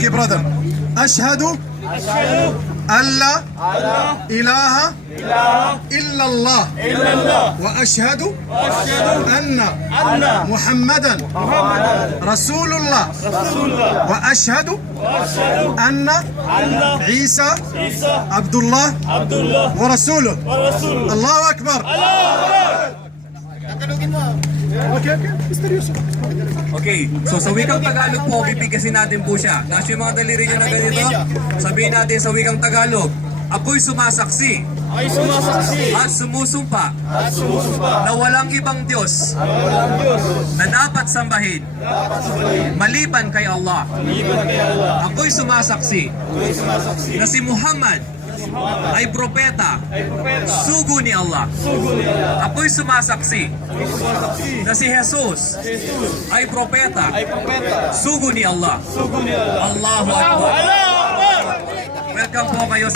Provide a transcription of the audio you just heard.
Okay, brother. Ashhadu an la ilaha illallah wa ashhadu anna Muhammadan Rasulullah wa ashhadu anna Isa Abdullah wa Rasuluh. Allahu Akbar. Okay. Misteryoso. Okay, so sa wikang Tagalog po, bibigkasin natin po siya. Tapos yung mga daliri nyo na ganito, sabihin natin sa wikang Tagalog, ako'y sumasaksi at sumusumpa na walang ibang Diyos na dapat sambahin maliban kay Allah. Ako'y sumasaksi na si Muhammad ay propeta, sugo ni Allah. Ako'y sumasaksi na si Jesus ay propeta, sugo ni Allah. Allahu Akbar. Welcome po kayo.